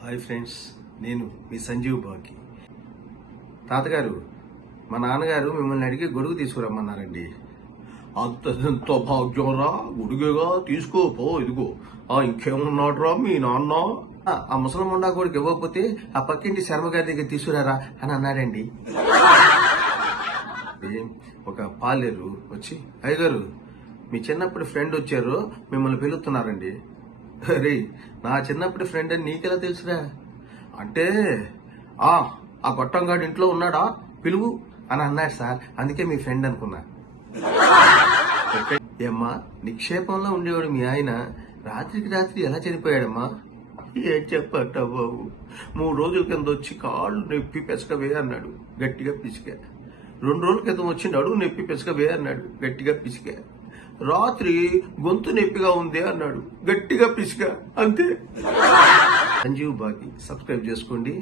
Hi friends, నేను మీ సంజీవ్ బాకి. తాతగారు, మా నాన్నగారు మిమ్మల్ని అడిగి గొడుగు తీసుకురమ్మన్నారండి. అంత భాగ్యంరా, గుడిగేగా తీసుకోపో. ఇదిగో ఇంకేమున్నాడురా మీ నాన్న. ఆ ముసలముండా గొడుగు ఇవ్వకపోతే ఆ పక్కింటి శర్మ గారి దగ్గర తీసుకురారా అని అన్నాడండి. ఒక పాలేరు వచ్చి, అయ్యగారు మీ చిన్నప్పటి ఫ్రెండ్ వచ్చారు, మిమ్మల్ని పిలుస్తున్నారండి. అరే, నా చిన్నప్పటి ఫ్రెండ్ అని నీకెలా తెలుసురా అంటే, ఆ గొట్టంగాడు ఇంట్లో ఉన్నాడా, పిలువు అని అన్నాడు సార్, అందుకే మీ ఫ్రెండ్ అనుకున్నా. ఏమ్మా, నిక్షేపంలో ఉండేవాడు మీ ఆయన రాత్రికి రాత్రి ఎలా చనిపోయాడమ్మా? ఏం చెప్పట బాబు, 3 రోజుల కింద వచ్చి కాళ్ళు నొప్పి పెసకవే అన్నాడు, గట్టిగా పిసికా. 2 రోజుల క్రితం వచ్చి నడువు నొప్పి పెసకవే అన్నాడు, గట్టిగా పిసికా. రాత్రి గొంతు నొప్పిగా ఉంది అన్నాడు, గట్టిగా పిసికా. అంతే. సంజీవ్ బాకి సబ్స్క్రైబ్ చేసుకోండి.